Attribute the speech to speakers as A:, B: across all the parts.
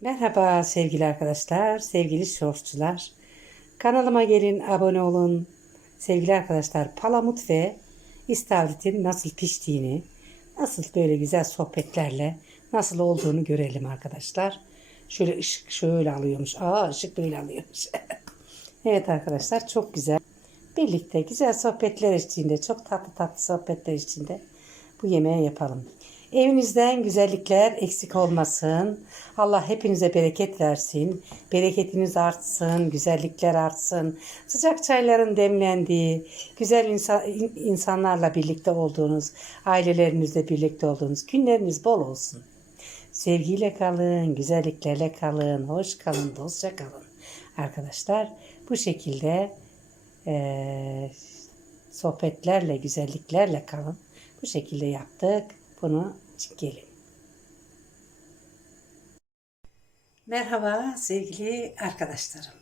A: Merhaba sevgili arkadaşlar, sevgili şortçular. Kanalıma gelin, abone olun. Sevgili arkadaşlar, palamut ve istavritin nasıl piştiğini, nasıl böyle güzel sohbetlerle nasıl olduğunu görelim arkadaşlar. Şöyle ışık şöyle alıyormuş. Aa ışık böyle alıyormuş. evet arkadaşlar çok güzel. Birlikte güzel sohbetler içinde, çok tatlı tatlı sohbetler içinde bu yemeği yapalım. Evinizden güzellikler eksik olmasın. Allah hepinize bereket versin. Bereketiniz artsın, güzellikler artsın. Sıcak çayların demlendiği, güzel insan, insanlarla birlikte olduğunuz, ailelerinizle birlikte olduğunuz günleriniz bol olsun. Sevgiyle kalın, güzelliklerle kalın, hoş kalın, dostça kalın. Arkadaşlar bu şekilde eee, sohbetlerle, güzelliklerle kalın. Bu şekilde yaptık. Bunu çekelim. Merhaba sevgili arkadaşlarım.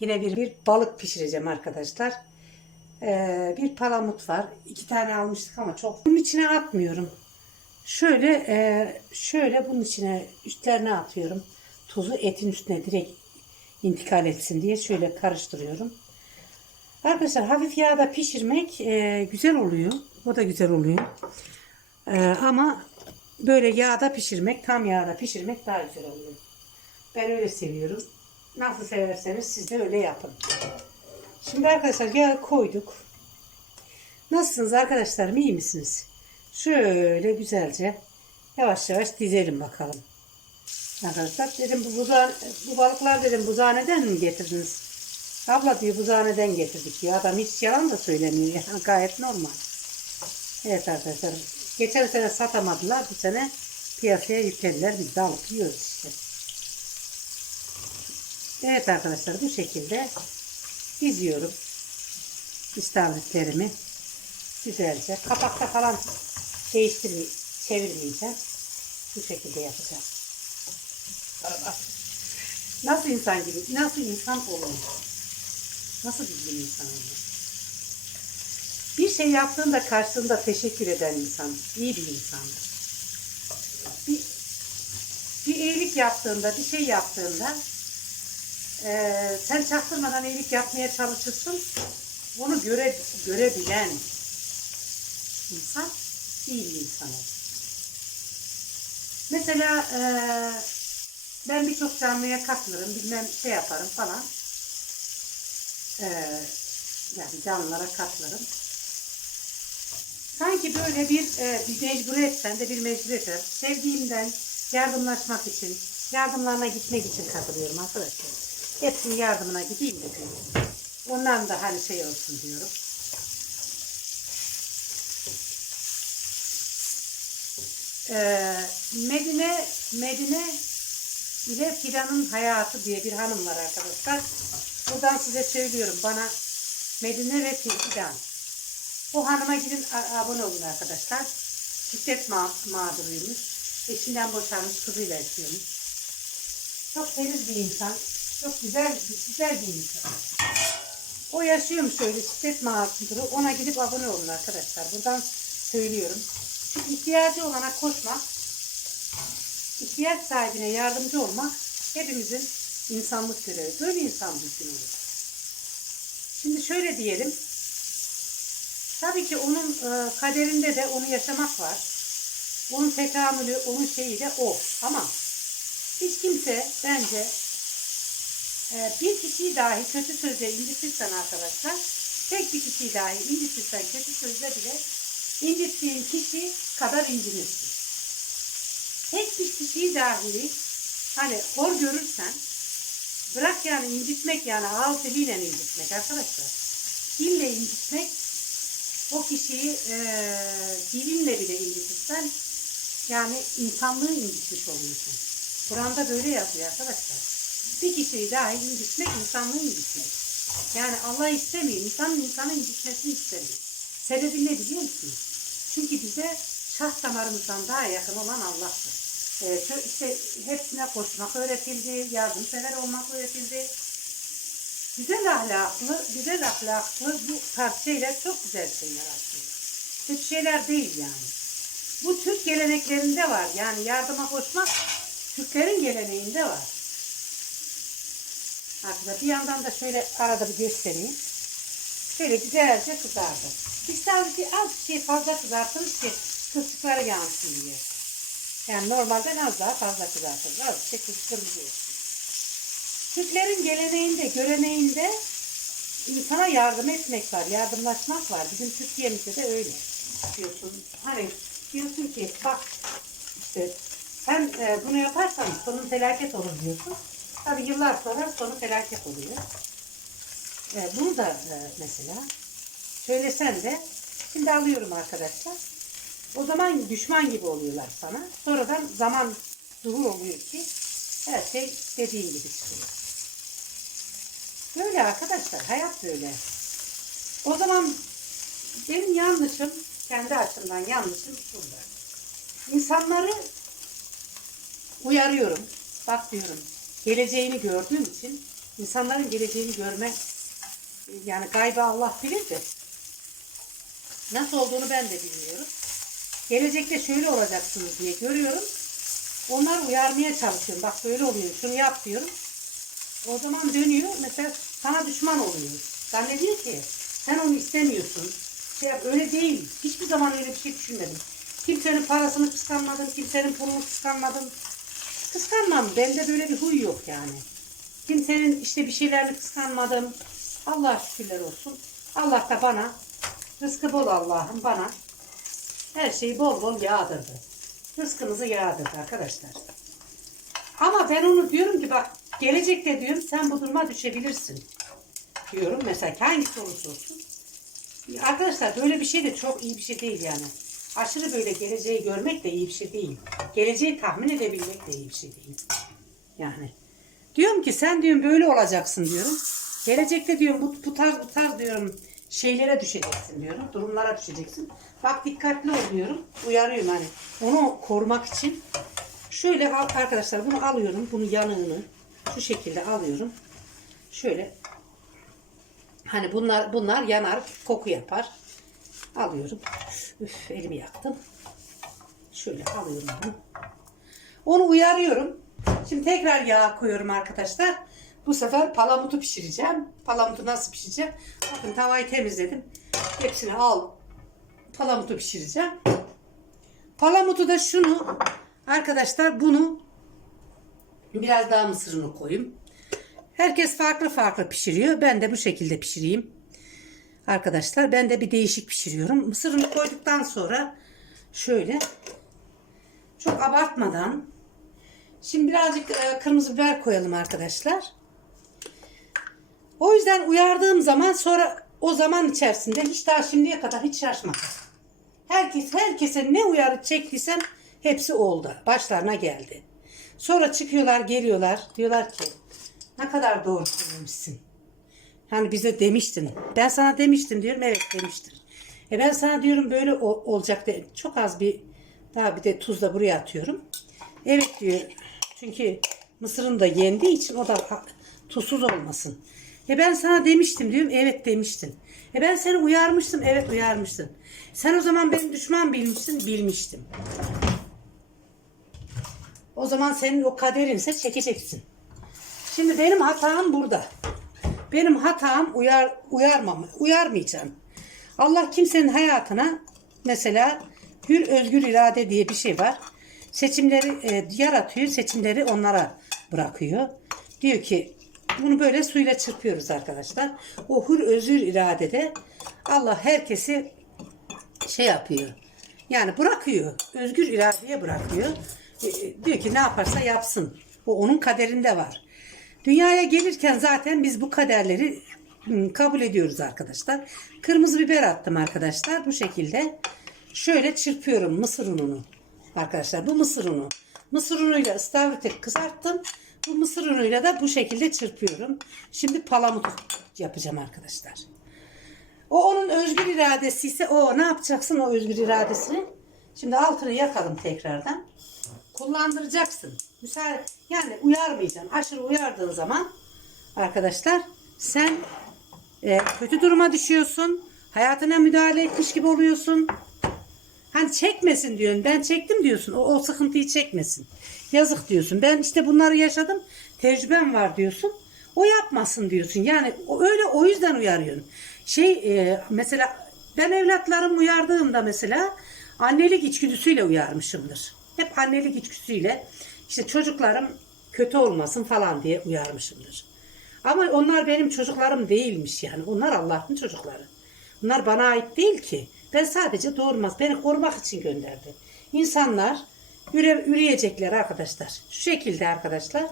A: Yine bir, bir balık pişireceğim arkadaşlar. Ee, bir palamut var. İki tane almıştık ama çok. Bunun içine atmıyorum. Şöyle e, şöyle bunun içine üstlerine atıyorum. Tuzu etin üstüne direkt intikal etsin diye şöyle karıştırıyorum. Arkadaşlar hafif yağda pişirmek e, güzel oluyor. O da güzel oluyor. E, ama böyle yağda pişirmek, tam yağda pişirmek daha güzel oluyor. Ben öyle seviyorum. Nasıl severseniz siz de öyle yapın. Şimdi arkadaşlar yağ koyduk. Nasılsınız arkadaşlarım iyi misiniz? Şöyle güzelce yavaş yavaş dizelim bakalım. Arkadaşlar dedim bu, buza, bu balıklar dedim buzhaneden mi getirdiniz? Abla diyor buzhaneden getirdik diyor. Adam hiç yalan da söylemiyor. Yani gayet normal. Evet arkadaşlar. Geçen sene satamadılar. Bu sene piyasaya yüklediler. Biz de alıp yiyoruz işte. Evet arkadaşlar bu şekilde diziyorum. İstavritlerimi güzelce. Kapakta falan değiştirmeyeceğim. Çevirmeyeceğim. Bu şekilde yapacağım. Nasıl insan gibi? Nasıl insan olur? Nasıl düzgün insan olur? Bir şey yaptığında karşısında teşekkür eden insan, iyi bir insandır. Bir, bir iyilik yaptığında, bir şey yaptığında eee, sen çaktırmadan iyilik yapmaya çalışırsın. Onu göre, görebilen insan iyi bir insan olur. Mesela eee, ben birçok canlıya katılırım, bilmem şey yaparım falan. Eee, yani canlılara katılırım. Sanki böyle bir, e, bir mecburiyetten de bir mecburiyetten sevdiğimden yardımlaşmak için, yardımlarına gitmek için katılıyorum arkadaşlar. Hepsinin yardımına gideyim de diyorum. Ondan da hani şey olsun diyorum. Ee, Medine Medine ile Fidan'ın hayatı diye bir hanım var arkadaşlar. Buradan size söylüyorum bana Medine ve Fidan. Bu hanıma gidin abone olun arkadaşlar. Şiddet ma mağduruymuş. Eşinden boşanmış kızıyla yaşıyormuş. Çok temiz bir insan. Çok güzel, güzel bir insan. O yaşıyormuş öyle şiddet mağduru. Ona gidip abone olun arkadaşlar. Buradan söylüyorum. Çünkü ihtiyacı olana koşmak, ihtiyaç sahibine yardımcı olmak hepimizin insanlık görevi. Böyle insan olur. Şimdi şöyle diyelim. Tabii ki onun e, kaderinde de onu yaşamak var. Onun tekamülü, onun şeyi de o. Ama hiç kimse bence e, bir kişiyi dahi kötü sözle incitirsen arkadaşlar, tek bir kişiyi dahi incitirsen kötü sözle bile incittiğin kişi kadar incinirsin. Tek bir kişiyi dahi hani hor görürsen bırak yani incitmek yani ağız diliyle incitmek arkadaşlar. Dille incitmek o kişiyi e, dilinle bile incitirsen yani insanlığı incitmiş oluyorsun. Kur'an'da böyle yazıyor arkadaşlar. Bir kişiyi dahi incitmek insanlığı incitmek. Yani Allah istemiyor. İnsanın insanı incitmesini istemiyor. Sebebi ne biliyor musunuz? Çünkü bize şah damarımızdan daha yakın olan Allah'tır. E, şö- işte hepsine koşmak öğretildi, yardımsever olmak öğretildi. Güzel ahlaklı, güzel ahlaklı bu tarz çok güzel şeyler aslında. Kötü şeyler değil yani. Bu Türk geleneklerinde var. Yani yardıma koşmak Türklerin geleneğinde var. Arkadaşlar bir yandan da şöyle arada bir göstereyim. Şöyle güzelce kızardı. Biz sadece az bir şey fazla kızartırız ki kılçıkları yansın diye. Yani normalden az daha fazla kızartırız. Az bir şey kırmızı. Türklerin geleneğinde, göreneğinde insana yardım etmek var, yardımlaşmak var. Bizim Türkiye'mizde de öyle diyorsun. Hani diyorsun ki bak işte sen e, bunu yaparsan sonun felaket olur diyorsun. Tabii yıllar sonra sonu felaket oluyor. E, bunu da e, mesela söylesen de şimdi alıyorum arkadaşlar. O zaman düşman gibi oluyorlar sana. Sonradan zaman zuhur oluyor ki her şey dediğin gibi çıkıyor. Böyle arkadaşlar hayat böyle. O zaman benim yanlışım kendi açımdan yanlışım şurada. İnsanları uyarıyorum. Bak diyorum. Geleceğini gördüğüm için insanların geleceğini görme yani gaybı Allah bilir de nasıl olduğunu ben de bilmiyorum. Gelecekte şöyle olacaksınız diye görüyorum. Onları uyarmaya çalışıyorum. Bak böyle oluyor. Şunu yap diyorum. O zaman dönüyor. Mesela sana düşman oluyor. Zannediyor ki sen onu istemiyorsun. Şey yap, öyle değil. Hiçbir zaman öyle bir şey düşünmedim. Kimsenin parasını kıskanmadım. Kimsenin pulunu kıskanmadım. Kıskanmam. Bende böyle bir huy yok yani. Kimsenin işte bir şeylerini kıskanmadım. Allah şükürler olsun. Allah da bana rızkı bol Allah'ım bana her şeyi bol bol yağdırdı. Rızkınızı yağdırdı arkadaşlar. Ama ben onu diyorum ki bak gelecekte diyorum sen bu duruma düşebilirsin. Diyorum mesela hangisi olursa olsun. Arkadaşlar böyle bir şey de çok iyi bir şey değil yani. Aşırı böyle geleceği görmek de iyi bir şey değil. Geleceği tahmin edebilmek de iyi bir şey değil. Yani. Diyorum ki sen diyorum böyle olacaksın diyorum. Gelecekte diyorum bu, bu tarz bu tarz diyorum şeylere düşeceksin diyorum. Durumlara düşeceksin. Bak dikkatli ol diyorum. Uyarıyorum hani. Onu korumak için. Şöyle arkadaşlar bunu alıyorum. Bunu yanığını şu şekilde alıyorum. Şöyle hani bunlar bunlar yanar, koku yapar. Alıyorum. Üf elimi yaktım. Şöyle alıyorum bunu. Onu uyarıyorum. Şimdi tekrar yağ koyuyorum arkadaşlar. Bu sefer palamutu pişireceğim. Palamutu nasıl pişireceğim? Bakın tavayı temizledim. Hepsini al. Palamutu pişireceğim. Palamutu da şunu arkadaşlar bunu biraz daha mısırını koyayım. Herkes farklı farklı pişiriyor. Ben de bu şekilde pişireyim. Arkadaşlar ben de bir değişik pişiriyorum. Mısırını koyduktan sonra şöyle çok abartmadan şimdi birazcık e, kırmızı biber koyalım arkadaşlar. O yüzden uyardığım zaman sonra o zaman içerisinde hiç daha şimdiye kadar hiç şaşmadım. Herkes herkese ne uyarı çektiysem hepsi oldu. Başlarına geldi. Sonra çıkıyorlar, geliyorlar. Diyorlar ki ne kadar doğru söylemişsin. Hani bize demiştin. Ben sana demiştim diyorum. Evet demiştin. E ben sana diyorum böyle o- olacak de çok az bir daha bir de tuz da buraya atıyorum. Evet diyor. Çünkü mısırın da yendiği için o da tuzsuz olmasın. E ben sana demiştim diyorum. Evet demiştin. E ben seni uyarmıştım. Evet uyarmıştın. Sen o zaman beni düşman bilmiştin. Bilmiştim. O zaman senin o kaderinse çekeceksin. Şimdi benim hatam burada. Benim hatam uyar uyarmam, uyarmayacağım. Allah kimsenin hayatına mesela hür özgür irade diye bir şey var. Seçimleri e, yaratıyor, seçimleri onlara bırakıyor. Diyor ki bunu böyle suyla çırpıyoruz arkadaşlar. O hür özgür iradede Allah herkesi şey yapıyor. Yani bırakıyor. Özgür iradeye bırakıyor. E, diyor ki ne yaparsa yapsın. O onun kaderinde var. Dünyaya gelirken zaten biz bu kaderleri kabul ediyoruz arkadaşlar. Kırmızı biber attım arkadaşlar. Bu şekilde şöyle çırpıyorum mısır ununu. Arkadaşlar bu mısır unu. Mısır unuyla ıstavrit kızarttım. Bu mısır unuyla da bu şekilde çırpıyorum. Şimdi palamut yapacağım arkadaşlar. O onun özgür iradesi ise o ne yapacaksın o özgür iradesini? Şimdi altını yakalım tekrardan. Kullandıracaksın. Müsaade, yani uyarmayacaksın. Aşırı uyardığın zaman arkadaşlar sen e, kötü duruma düşüyorsun. Hayatına müdahale etmiş gibi oluyorsun. Hani çekmesin diyorsun. Ben çektim diyorsun. O, o sıkıntıyı çekmesin. Yazık diyorsun. Ben işte bunları yaşadım. Tecrübem var diyorsun. O yapmasın diyorsun. Yani o- öyle o yüzden uyarıyorsun. Şey e, mesela ben evlatlarım uyardığımda mesela annelik içgüdüsüyle uyarmışımdır. Hep annelik içgüdüsüyle işte çocuklarım kötü olmasın falan diye uyarmışımdır. Ama onlar benim çocuklarım değilmiş yani. Onlar Allah'ın çocukları. Bunlar bana ait değil ki. Ben sadece doğurmaz. Beni korumak için gönderdi. İnsanlar üre, üreyecekler arkadaşlar. Şu şekilde arkadaşlar.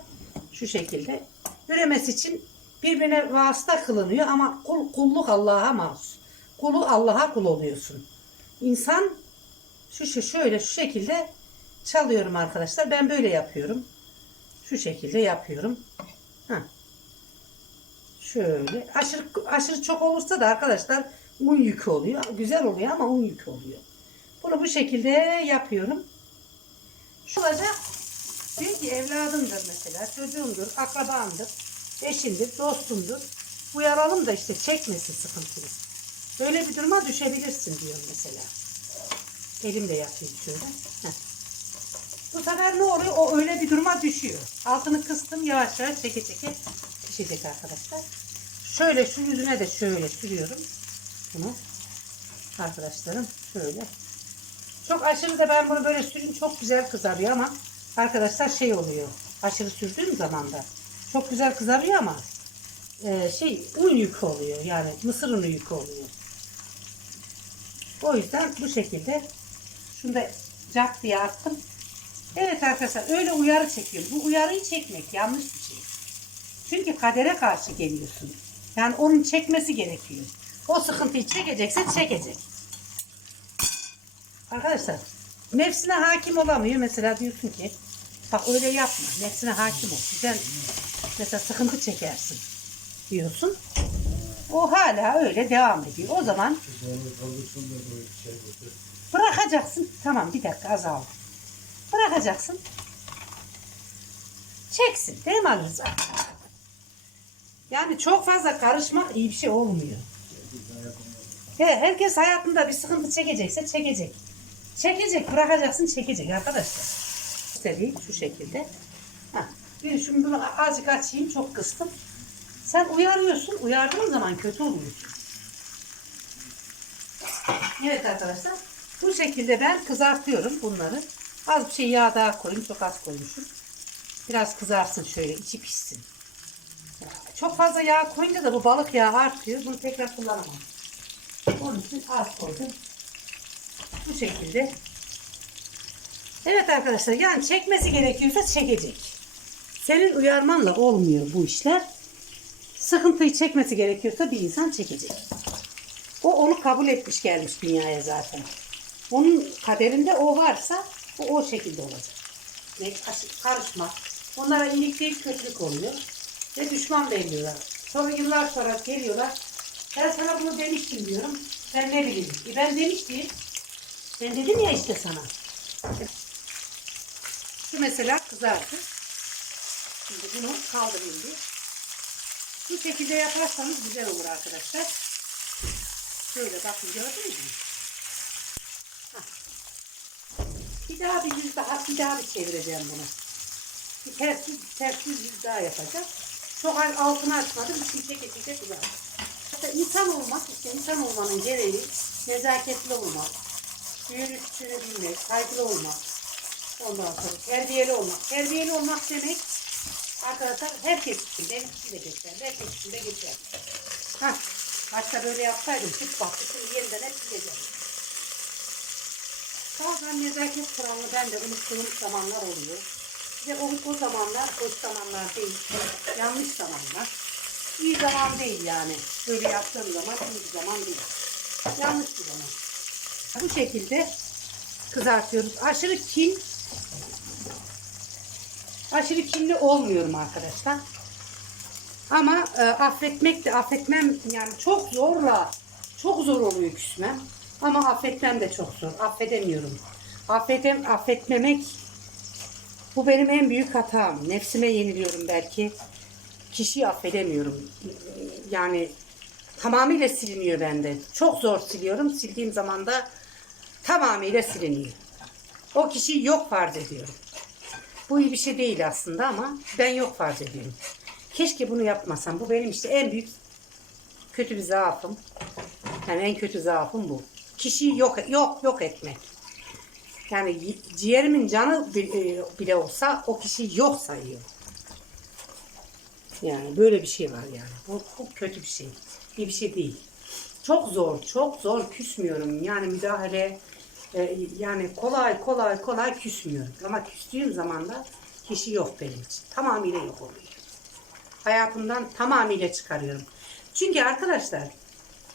A: Şu şekilde. Üremesi için birbirine vasıta kılınıyor ama kul, kulluk Allah'a mahsus. Kulu Allah'a kul oluyorsun. İnsan şu, şu şöyle şu şekilde çalıyorum arkadaşlar. Ben böyle yapıyorum. Şu şekilde yapıyorum. Heh. Şöyle aşırı aşırı çok olursa da arkadaşlar un yükü oluyor. Güzel oluyor ama un yükü oluyor. Bunu bu şekilde yapıyorum. Şu olacak. Ki evladımdır mesela, çocuğumdur, akrabamdır, eşimdir, dostumdur. Uyaralım da işte çekmesin sıkıntıyı. Böyle bir duruma düşebilirsin diyor mesela. Elimle yapayım şöyle. Heh. Bu sefer ne oluyor? O öyle bir duruma düşüyor. Altını kıstım yavaş yavaş çeke çeke pişecek arkadaşlar. Şöyle şu yüzüne de şöyle sürüyorum. Bunu arkadaşlarım şöyle. Çok aşırı da ben bunu böyle sürün çok güzel kızarıyor ama arkadaşlar şey oluyor. Aşırı sürdüğüm zaman da çok güzel kızarıyor ama e, şey un yükü oluyor. Yani mısır unu yükü oluyor. O yüzden bu şekilde şunu da cak diye attım. Evet arkadaşlar öyle uyarı çekiyorum. Bu uyarıyı çekmek yanlış bir şey. Çünkü kadere karşı geliyorsun. Yani onun çekmesi gerekiyor. O sıkıntıyı çekecekse çekecek. Arkadaşlar nefsine hakim olamıyor. Mesela diyorsun ki bak öyle yapma. Nefsine hakim ol. Güzel mesela sıkıntı çekersin diyorsun. O hala öyle devam ediyor. O zaman bırakacaksın. Tamam bir dakika azaldı. Bırakacaksın. Çeksin. Değil mi Rıza? Yani çok fazla karışmak iyi bir şey olmuyor. He, herkes hayatında bir sıkıntı çekecekse çekecek. Çekecek, bırakacaksın çekecek arkadaşlar. İstediğim şu şekilde. Bir şimdi bunu azıcık açayım, çok kıstım. Sen uyarıyorsun, uyardığın zaman kötü oluyorsun. Evet arkadaşlar, bu şekilde ben kızartıyorum bunları. Az bir şey yağ daha koyayım, çok az koymuşum. Biraz kızarsın şöyle, içi pişsin. Çok fazla yağ koyunca da bu balık yağı artıyor. Bunu tekrar kullanamam. Onun için az koydum. Bu şekilde. Evet arkadaşlar yani çekmesi gerekiyorsa çekecek. Senin uyarmanla olmuyor bu işler. Sıkıntıyı çekmesi gerekiyorsa bir insan çekecek. O onu kabul etmiş gelmiş dünyaya zaten. Onun kaderinde o varsa o o şekilde olacak. Ne karışma. Onlara iyilik kötülük oluyor. Ve düşman belliyorlar. Sonra yıllar sonra geliyorlar. Ben sana bunu demiştim diyorum. Ben ne bileyim. E ben demiştim. Ben dedim ya işte sana. Şu mesela kızardı. Şimdi bunu kaldırayım bir. Bu şekilde yaparsanız güzel olur arkadaşlar. Şöyle bakın gördünüz mü? Hah. Bir daha bir yüz daha bir daha bir çevireceğim bunu. Bir ters yüz, ters yüz daha yapacağım. Çok altını açmadım. Çeke çeke kızar. İşte insan olmak, işte insan olmanın gereği nezaketli olmak, büyüğünü küçüğünü bilmek, saygılı olmak, ondan sonra terbiyeli olmak. Terbiyeli olmak demek arkadaşlar herkes için, benim için de geçer, herkes için de geçer. Hah, hatta böyle yapsaydım, çıt baktı, şimdi yeniden hep gideceğim. Bazen nezaket kuralını ben de unuttuğum zamanlar oluyor. Ve o, o zamanlar hoş zamanlar değil, yanlış zamanlar. İyi zaman değil yani. Böyle yaptığım zaman iyi bir zaman değil. Yanlış bir zaman. Bu şekilde kızartıyoruz. Aşırı kin aşırı kinli olmuyorum arkadaşlar. Ama e, affetmek de affetmem yani çok zorla çok zor oluyor küsmem. Ama affetmem de çok zor. Affedemiyorum. Affedem, affetmemek bu benim en büyük hatam. Nefsime yeniliyorum belki. Kişiyi affedemiyorum. Yani tamamıyla siliniyor bende. Çok zor siliyorum. Sildiğim zaman da tamamıyla siliniyor. O kişiyi yok farz ediyorum. Bu iyi bir şey değil aslında ama ben yok farz ediyorum. Keşke bunu yapmasam. Bu benim işte en büyük kötü bir zaafım. Yani en kötü zaafım bu. Kişiyi yok yok yok etmek. Yani ciğerimin canı e, bile olsa o kişiyi yok sayıyor. Yani böyle bir şey var yani. Bu, bu kötü bir şey. İyi bir şey değil. Çok zor, çok zor küsmüyorum. Yani müdahale e, yani kolay kolay kolay küsmüyorum. Ama küstüğüm zaman da kişi yok benim için. Tamamıyla yok oluyor. Hayatımdan tamamıyla çıkarıyorum. Çünkü arkadaşlar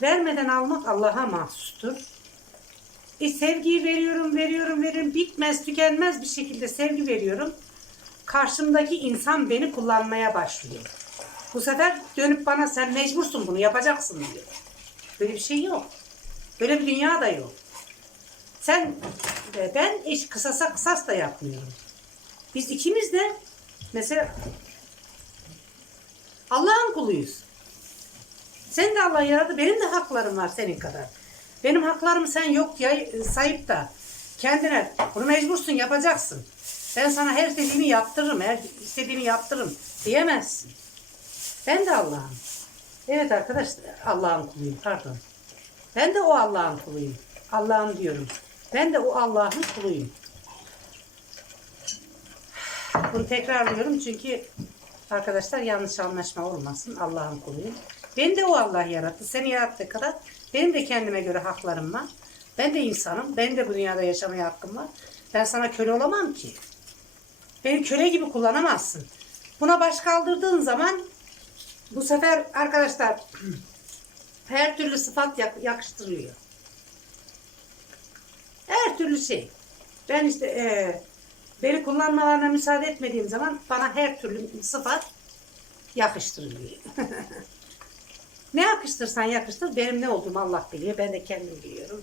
A: vermeden almak Allah'a mahsustur. E, sevgiyi veriyorum, veriyorum, veriyorum. Bitmez, tükenmez bir şekilde sevgi veriyorum. Karşımdaki insan beni kullanmaya başlıyor. Bu sefer dönüp bana sen mecbursun bunu yapacaksın diyor. Böyle bir şey yok. Böyle bir dünya da yok. Sen ve ben eş kısasa kısas da yapmıyorum. Biz ikimiz de mesela Allah'ın kuluyuz. Sen de Allah yarattı. Benim de haklarım var senin kadar. Benim haklarımı sen yok diye sayıp da kendine bunu mecbursun yapacaksın. Ben sana her istediğimi yaptırırım, her istediğimi yaptırırım diyemezsin. Ben de Allah'ım. Evet arkadaşlar Allah'ın kuluyum pardon. Ben de o Allah'ın kuluyum. Allah'ım diyorum. Ben de o Allah'ın kuluyum. Bunu tekrarlıyorum çünkü arkadaşlar yanlış anlaşma olmasın. Allah'ın kuluyum. Beni de o Allah yarattı. Seni yarattığı kadar benim de kendime göre haklarım var. Ben de insanım. Ben de bu dünyada yaşamaya hakkım var. Ben sana köle olamam ki. Beni köle gibi kullanamazsın. Buna baş kaldırdığın zaman bu sefer arkadaşlar her türlü sıfat yak- yakıştırılıyor. Her türlü şey. Ben işte eee, beni kullanmalarına müsaade etmediğim zaman bana her türlü sıfat yakıştırılıyor. ne yakıştırsan yakıştır. Benim ne olduğumu Allah biliyor. Ben de kendim biliyorum.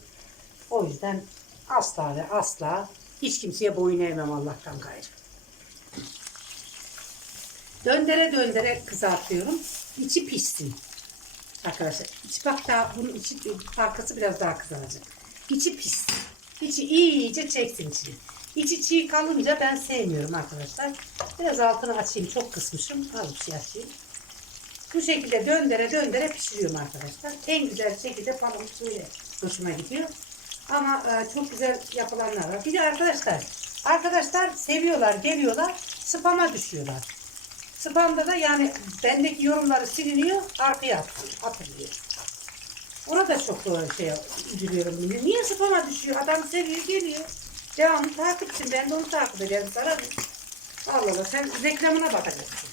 A: O yüzden asla ve asla hiç kimseye boyun eğmem Allah'tan gayrı. Döndere döndere kızartıyorum. İçi pişsin. Arkadaşlar içi bak daha bunun içi arkası biraz daha kızaracak. İçi pişsin. İçi iyice çeksin içini. İçi çiğ kalınca ben sevmiyorum arkadaşlar. Biraz altını açayım. Çok kısmışım. Az bir şey açayım. Bu şekilde döndere döndere pişiriyorum arkadaşlar. En güzel şekilde balım böyle hoşuma gidiyor. Ama e, çok güzel yapılanlar var. Bir de arkadaşlar, arkadaşlar seviyorlar, geliyorlar, spama düşüyorlar. Spamda da yani bendeki yorumları siliniyor, arkaya atılıyor. Ona da çok e, şey üzülüyorum. Niye spama düşüyor? Adam seviyor, geliyor. Devamlı takipçim. Ben de onu takip ederim. Sana? Allah Allah sen reklamına bakacaksın.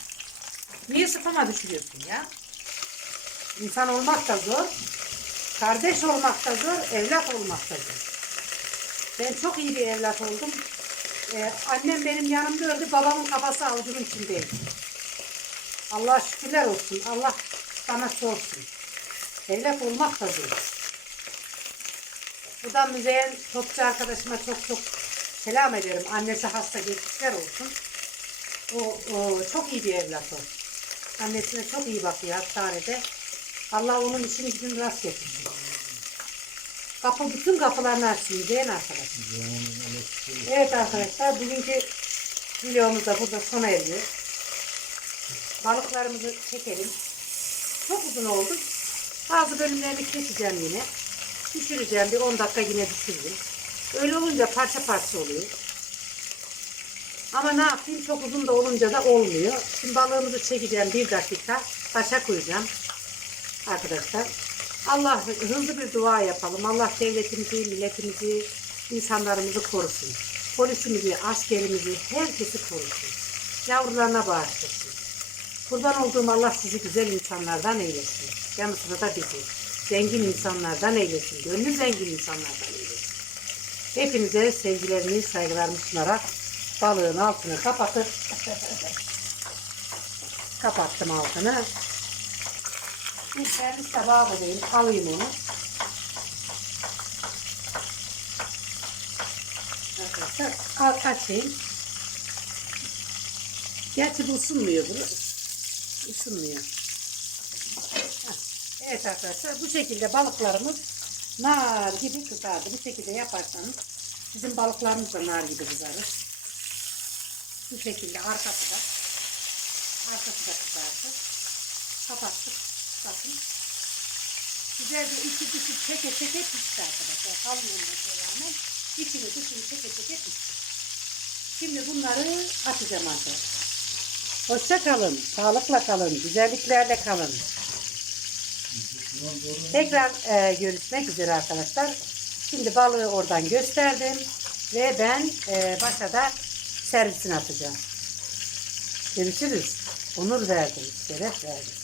A: Niye spama düşürüyorsun ya? İnsan olmak da zor. Kardeş olmak da zor, evlat olmak da zor. Ben çok iyi bir evlat oldum. Ee, annem benim yanımda öldü, babamın kafası avucumun içindeydi. Allah şükürler olsun. Allah bana sorsun. Evlat olmak da zor. Buradan Müzeyyen Topçu arkadaşıma çok çok selam ederim. Annesi hasta geçmişler olsun. O, o çok iyi bir evlat o. Annesine çok iyi bakıyor hastanede. Allah onun işini gücünü rast getirsin. Kapı, bütün kapılarını açsın diyen arkadaşlar. Evet arkadaşlar bugünkü videomuz da burada sona eriyor. Balıklarımızı çekelim. Çok uzun oldu. Bazı bölümlerini keseceğim yine. Düşüreceğim bir 10 dakika yine düşürürüm. Öyle olunca parça parça oluyor. Ama ne yapayım çok uzun da olunca da olmuyor. Şimdi balığımızı çekeceğim bir dakika. Başa koyacağım. Arkadaşlar. Allah hızlı bir dua yapalım. Allah devletimizi, milletimizi, insanlarımızı korusun. Polisimizi, askerimizi, herkesi korusun. Yavrularına bağışlasın. Kurban olduğum Allah sizi güzel insanlardan eylesin. Yanı sıra da bizi. Zengin insanlardan eylesin. Gönlü zengin insanlardan eylesin. Hepinize sevgilerimi, saygılarımı sunarak balığın altını kapatıp kapattım altını. Bir servis tabağı bulayım, alayım onu. Al- açayım. Gerçi bu ısınmıyor bunu. Isınmıyor. Evet arkadaşlar bu şekilde balıklarımız nar gibi kızardı. Bu şekilde yaparsanız bizim balıklarımız da nar gibi kızarır. Bu şekilde arkası da. Arkası da kızardı. Kapattık. Bakın. Güzel bir içi dışı çeke çeke pişti arkadaşlar. Kalın olmasına rağmen içini dışını çeke çeke pişti. Şimdi bunları atacağım arkadaşlar. Hoşça kalın, sağlıkla kalın, güzelliklerle kalın. Tekrar e, görüşmek üzere arkadaşlar. Şimdi balığı oradan gösterdim ve ben e, başa da servisini atacağım. Görüşürüz. Onur verdiniz, şeref verdiniz.